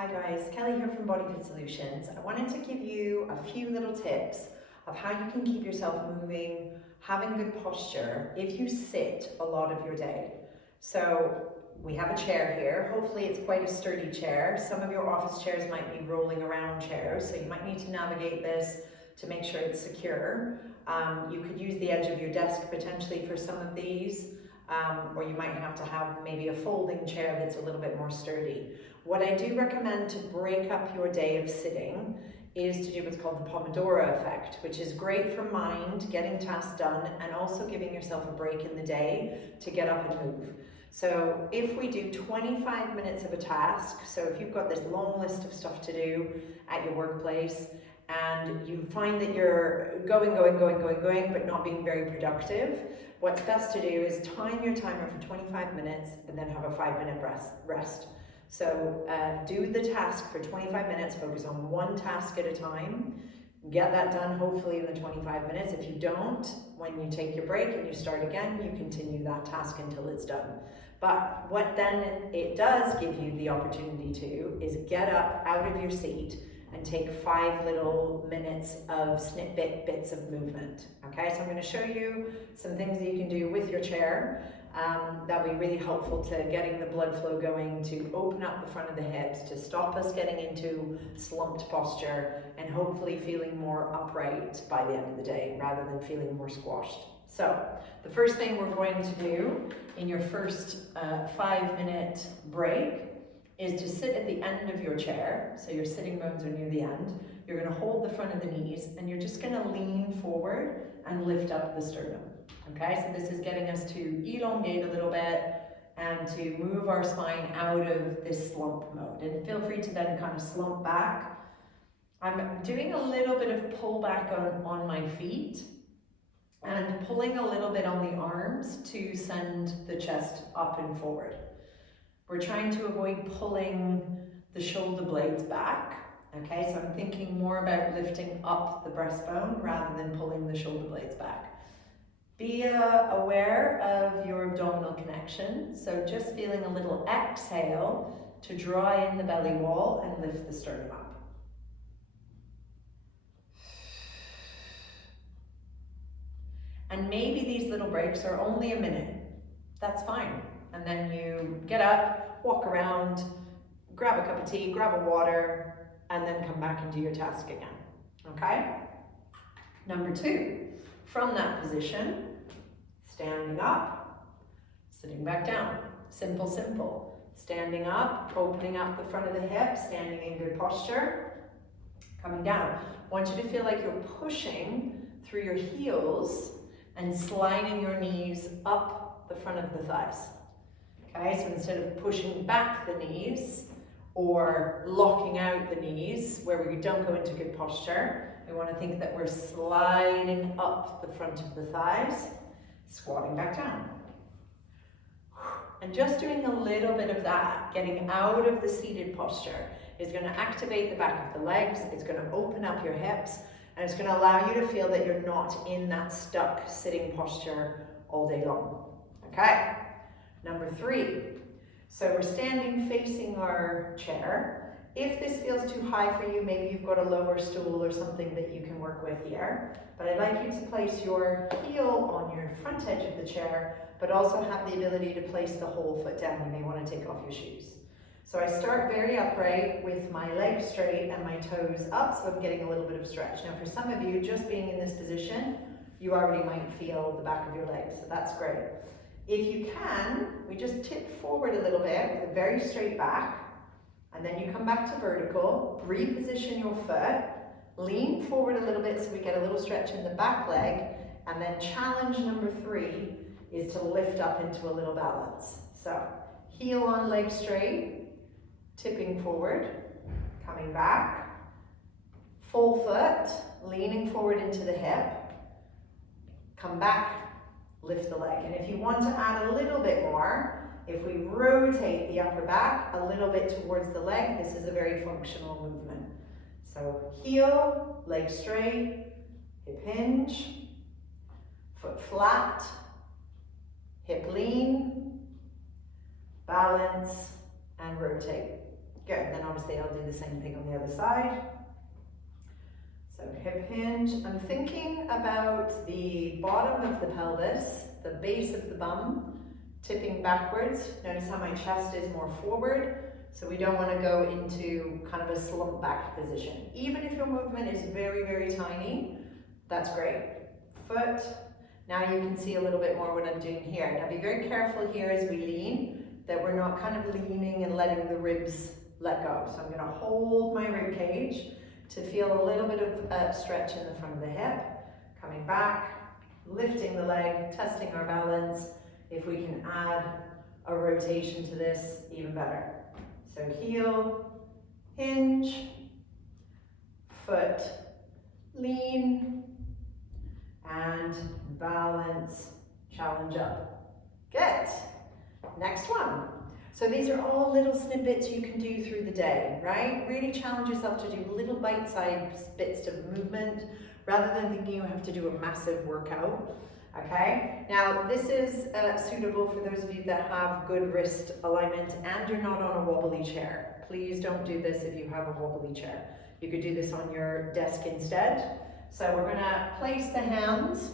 Hi guys, Kelly here from Body Fit Solutions. I wanted to give you a few little tips of how you can keep yourself moving, having good posture if you sit a lot of your day. So we have a chair here. Hopefully it's quite a sturdy chair. Some of your office chairs might be rolling around chairs, so you might need to navigate this to make sure it's secure. You could use the edge of your desk potentially for some of these. Or you might have to have maybe a folding chair that's a little bit more sturdy. What I do recommend to break up your day of sitting is to do what's called the Pomodoro effect, which is great for mind, getting tasks done, and also giving yourself a break in the day to get up and move. So if we do 25 minutes of a task, so if you've got this long list of stuff to do at your workplace, and you find that you're going, but not being very productive, what's best to do is time your timer for 25 minutes and then have a 5-minute rest. So do the task for 25 minutes, focus on one task at a time, get that done hopefully in the 25 minutes. If you don't, when you take your break and you start again, you continue that task until it's done. But what then it does give you the opportunity to is get up out of your seat and take 5 little minutes of bits of movement. Okay, so I'm going to show you some things that you can do with your chair. That'll be really helpful to getting the blood flow going, to open up the front of the hips, to stop us getting into slumped posture, and hopefully feeling more upright by the end of the day rather than feeling more squashed. So the first thing we're going to do in your first 5-minute break is to sit at the end of your chair, so your sitting bones are near the end. You're going to hold the front of the knees and you're just going to lean forward and lift up the sternum. Okay, so this is getting us to elongate a little bit and to move our spine out of this slump mode. And feel free to then kind of slump back. I'm doing a little bit of pull back on my feet and pulling a little bit on the arms to send the chest up and forward. We're trying to avoid pulling the shoulder blades back. Okay, so I'm thinking more about lifting up the breastbone rather than pulling the shoulder blades back. Be aware of your abdominal connection. So just feeling a little exhale to draw in the belly wall and lift the sternum up. And maybe these little breaks are only a minute. That's fine. And then you get up, walk around, grab a cup of tea, grab a water, and then come back and do your task again. Okay? Number 2, from that position, standing up, sitting back down. Simple, simple. Standing up, opening up the front of the hip, standing in good posture, coming down. I want you to feel like you're pushing through your heels and sliding your knees up the front of the thighs. Okay, so instead of pushing back the knees or locking out the knees where we don't go into good posture, we want to think that we're sliding up the front of the thighs, squatting back down. And just doing a little bit of that, getting out of the seated posture, is going to activate the back of the legs, it's going to open up your hips, and it's going to allow you to feel that you're not in that stuck sitting posture all day long. Okay? Number 3, so we're standing facing our chair. If this feels too high for you, maybe you've got a lower stool or something that you can work with here. But I'd like you to place your heel on your front edge of the chair, but also have the ability to place the whole foot down. You may want to take off your shoes. So I start very upright with my legs straight and my toes up, so I'm getting a little bit of stretch. Now for some of you, just being in this position, you already might feel the back of your legs, so that's great. If you can, we just tip forward a little bit with a very straight back, and then you come back to vertical, reposition your foot, lean forward a little bit so we get a little stretch in the back leg, and then challenge number 3 is to lift up into a little balance. So heel on, leg straight, tipping forward, coming back, full foot, leaning forward into the hip, come back, lift the leg. And if you want to add a little bit more, if we rotate the upper back a little bit towards the leg, this is a very functional movement. So heel, leg straight, hip hinge, foot flat, hip lean, balance, and rotate. Good, then obviously I'll do the same thing on the other side. So hip hinge, I'm thinking about the bottom of the pelvis, the base of the bum, tipping backwards. Notice how my chest is more forward, so we don't want to go into kind of a slump back position. Even if your movement is very, very tiny, that's great. Foot, now you can see a little bit more what I'm doing here. Now be very careful here as we lean, that we're not kind of leaning and letting the ribs let go. So I'm going to hold my rib cage to feel a little bit of stretch in the front of the hip. Coming back, lifting the leg, testing our balance. If we can add a rotation to this, even better. So heel, hinge, foot, lean, and balance, challenge up. Good. Next one. So these are all little snippets you can do through the day, right? Really challenge yourself to do little bite-sized bits of movement rather than thinking you have to do a massive workout, okay? Now, this is suitable for those of you that have good wrist alignment and you're not on a wobbly chair. Please don't do this if you have a wobbly chair. You could do this on your desk instead. So we're gonna place the hands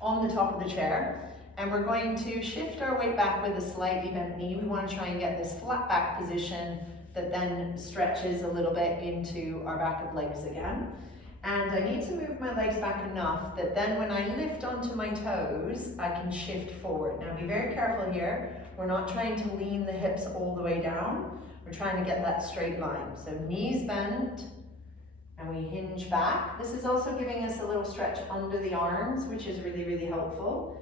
on the top of the chair, and we're going to shift our weight back with a slightly bent knee. We want to try and get this flat back position that then stretches a little bit into our back of legs again. And I need to move my legs back enough that then when I lift onto my toes, I can shift forward. Now be very careful here. We're not trying to lean the hips all the way down. We're trying to get that straight line. So knees bent, and we hinge back. This is also giving us a little stretch under the arms, which is really, really helpful.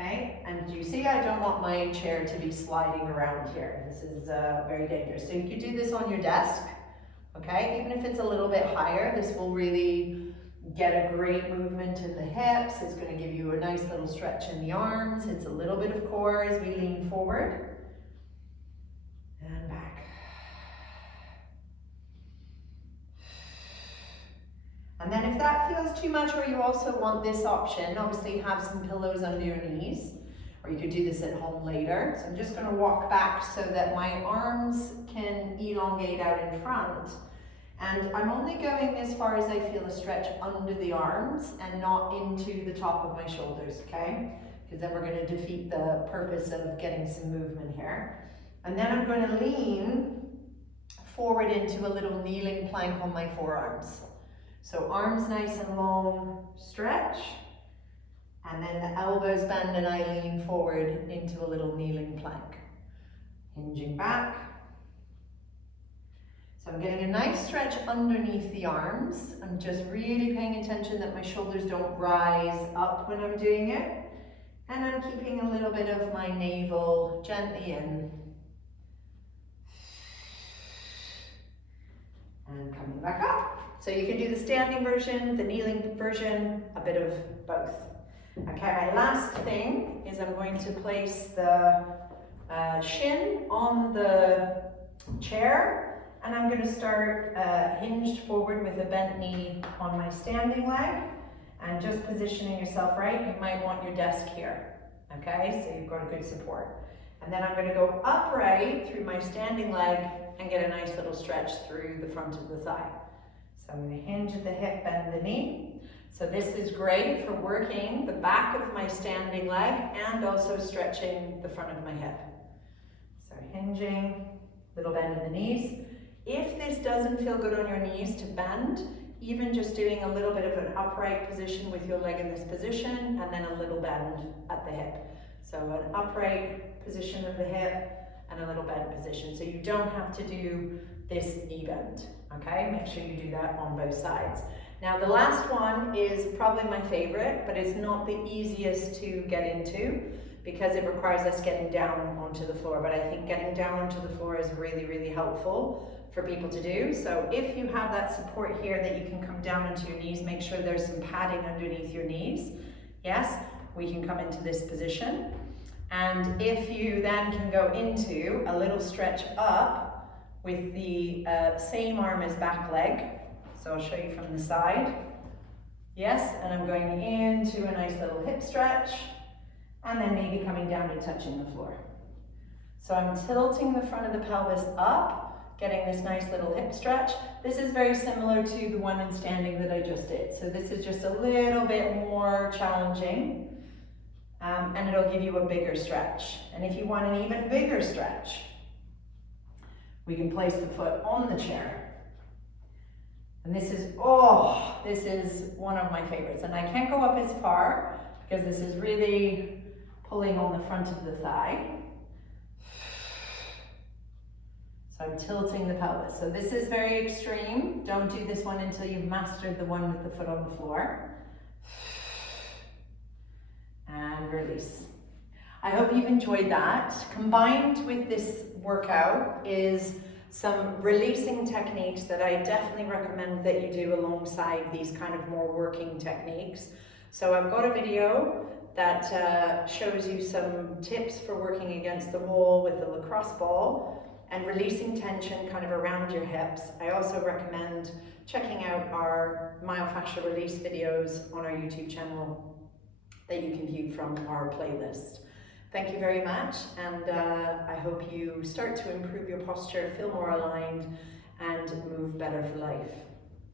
Okay, and you see I don't want my chair to be sliding around here. This is very dangerous. So you could do this on your desk, okay? Even if it's a little bit higher, this will really get a great movement in the hips. It's going to give you a nice little stretch in the arms. It's a little bit of core as we lean forward. And back. And then if that feels too much, or you also want this option, obviously have some pillows under your knees, or you could do this at home later. So I'm just going to walk back so that my arms can elongate out in front. And I'm only going as far as I feel a stretch under the arms and not into the top of my shoulders, okay? Because then we're going to defeat the purpose of getting some movement here. And then I'm going to lean forward into a little kneeling plank on my forearms. So arms nice and long, stretch, and then the elbows bend and I lean forward into a little kneeling plank. Hinging back. So I'm getting a nice stretch underneath the arms. I'm just really paying attention that my shoulders don't rise up when I'm doing it. And I'm keeping a little bit of my navel gently in. And coming back up. So you can do the standing version, the kneeling version, a bit of both. Okay, my last thing is I'm going to place the shin on the chair, and I'm going to start hinged forward with a bent knee on my standing leg, and just positioning yourself right. You might want your desk here, okay, so you've got a good support. And then I'm going to go upright through my standing leg and get a nice little stretch through the front of the thigh. So I'm going to hinge at the hip, bend the knee. So this is great for working the back of my standing leg and also stretching the front of my hip. So hinging, little bend in the knees. If this doesn't feel good on your knees to bend, even just doing a little bit of an upright position with your leg in this position and then a little bend at the hip. So an upright position of the hip and a little bend position. So you don't have to do this knee bend, okay? Make sure you do that on both sides. Now the last one is probably my favorite, but it's not the easiest to get into because it requires us getting down onto the floor. But I think getting down onto the floor is really, really helpful for people to do. So if you have that support here that you can come down onto your knees, make sure there's some padding underneath your knees. Yes, we can come into this position. And if you then can go into a little stretch up with the same arm as back leg. So I'll show you from the side. Yes, and I'm going into a nice little hip stretch, and then maybe coming down and touching the floor. So I'm tilting the front of the pelvis up getting this nice little hip stretch. This is very similar to the one in standing that I just did. So this is just a little bit more challenging, and it'll give you a bigger stretch. And if you want an even bigger stretch, we can place the foot on the chair. And this is one of my favorites. And I can't go up as far because this is really pulling on the front of the thigh. So I'm tilting the pelvis. So this is very extreme. Don't do this one until you've mastered the one with the foot on the floor. And release. I hope you've enjoyed that. Combined with this workout is some releasing techniques that I definitely recommend that you do alongside these kind of more working techniques. So I've got a video that shows you some tips for working against the wall with the lacrosse ball and releasing tension kind of around your hips. I also recommend checking out our myofascial release videos on our YouTube channel that you can view from our playlist. Thank you very much, and I hope you start to improve your posture, feel more aligned, and move better for life.